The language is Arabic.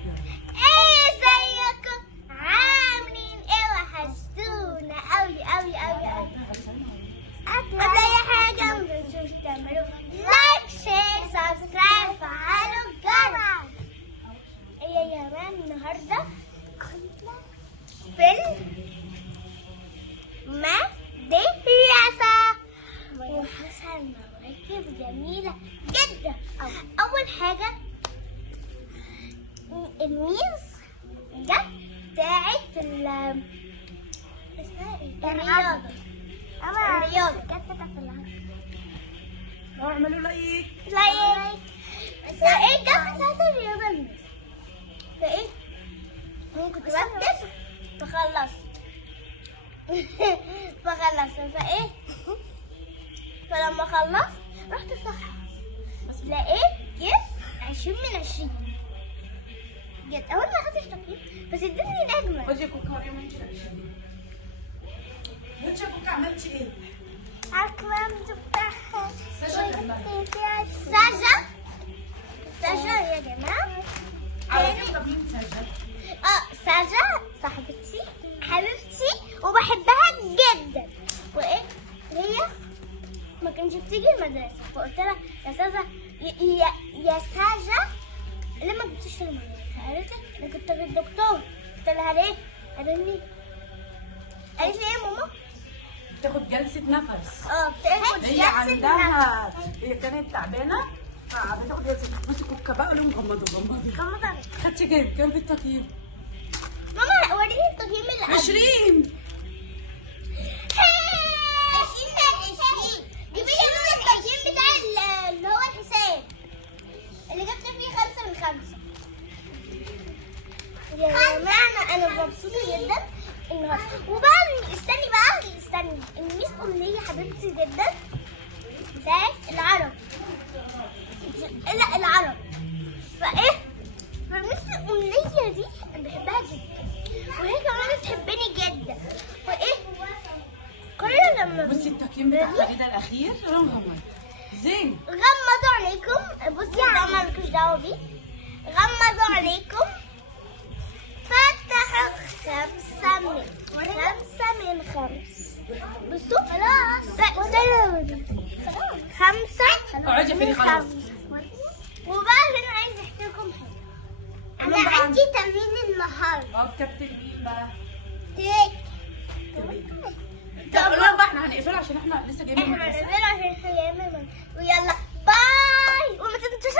ايه ازيكم عاملين ايه؟ وحشتونا اوي اوي اوي اوي. قبل اي حاجه متنسوش تعملوا لايك شير سبسكرايب وفعلوا الجرس. ايه يا جماعه النهارده كنا فيلم مدرسه وحصل مواقف جميله جدا. اول حاجه الميس جت بتاعت الرياضة. جت بتاعت اعملوا لايك. فايه جت بتاعت الرياضة الميس. فايه كنت بكتب فخلصت فايه فلما خلصت رحت الصحة لقيت جبت 20 من 20. جد اول ما اخدتش تقييم بس ادتني نجمه. وجهك كوكا ما وجهك كوكا عملتي ايه؟ عكرمت بتاعها ساجا يا جماعه. طب مين سجل؟ ساجا صاحبتي حبيبتي وبحبها جدا. وايه هي ما كانتش بتيجي المدرسه فقلت لها يا ساجا يا ساجا ليه ما جبتيش في المدرسه؟ قالت لي انا كنت بالدكتور. قلت لها ليه؟ قالت لي ايه يا ماما؟ بتاخد جلسة نفس. بتاخد هي عندها هي كانت تعبانة فبتاخد جلسة. بصي كوكا بقى قولي غمضي. خدتي كام في التقييم؟ ماما وريني التقييم اللي 20. جيبي لي التقييم بتاع اللي هو الحساب اللي جبت فيه 5 من 5. يا جماعه انا مبسوطه جدا النهارده. وبقى استني الميس أمنية حبيبتي جدا بتاعت العرب. لا العرب. فايه فالميس أمنية دي انا بحبها جدا وهي كمان بتحبني جدا. فايه كل لما بصي التقييم بتاع فريدة الأخير غمض زين. غمضوا عليكم. بصي ده مالكوش دعوة بيه. غمضوا عليكم فتحوا 5 من 5. بصوا خلاص 5 اقعدي فين خلاص. وبقى هنا عايز احكي لكم حاجة. انا عندي تمرين النهارده. كابتن مين بقى؟ تريك. طب قولوا بقى احنا هنقفل عشان احنا لسه جايين من احنا المدرسة. هننزل عشان احنا جايين من المدرسة. ويلا باي وما تنسوش